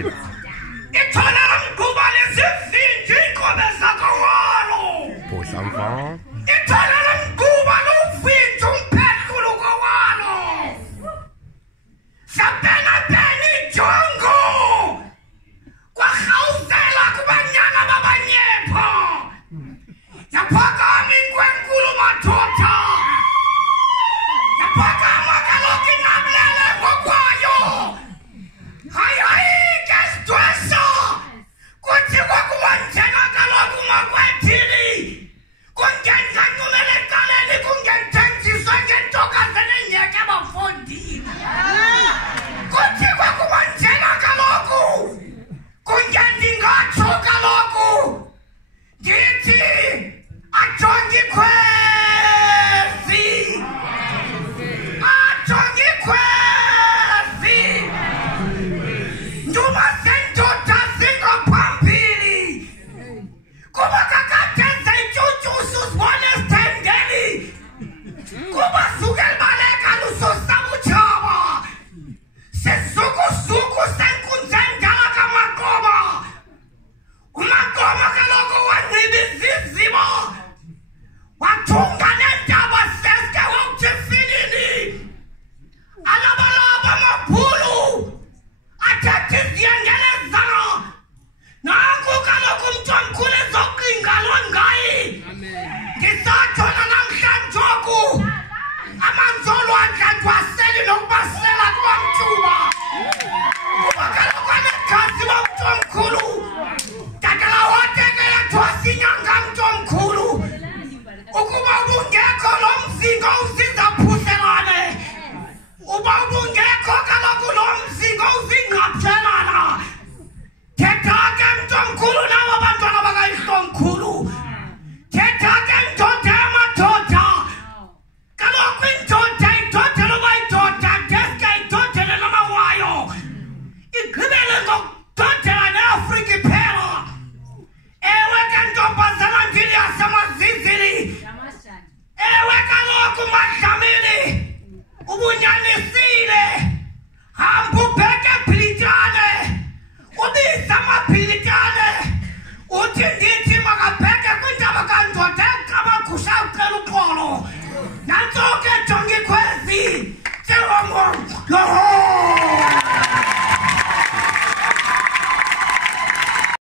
ithola mkhuba lesifinji inkobe zakowalo Pose enfant. ithola mkhuba lofinji umphezulu kowalo sapena pena ijongo kwahawuzela kubanyana babanyepho yaphakama inkwenkulu mathotha yaphakama kaloku inabulele ngokwayo hayi ke sidwesa kuthi kwakubanjena kaloku makwethini kungenza ncumele eqaleni kungenjenjiswa ngentokazana enyeke bafondini kuthi kwakubanjena kaloku kungendingatsho kaloku ndithi ajonge ikhwezi ajonge ikhwezi nduba zendoda zingaphambili kuba kakade zeytyutyusu zibone sithendeli kuba suke libaleka lusosabutshaba sezukuzuku senkunzeni ndala kamaqoba umaqoba kaloku wanxiba izizibo wathunga neentaba seske wawuthi filini alabalaba amaphulu athethe iziyengelezana nanku kaloku umntu omkhulu ezoqinga loo ngayi ndisatsho nanamhlanje oku amanzi olwandle ndiwaseli nokubasela kuba mtyuba kuba kaloku anegazi bomntu omkhulu tatalawateke yathwasa inyanga mntu omkhulu ukuba ubungekho lo mzingo uzizaphuselane uba ubungekho kaloku lo mzingo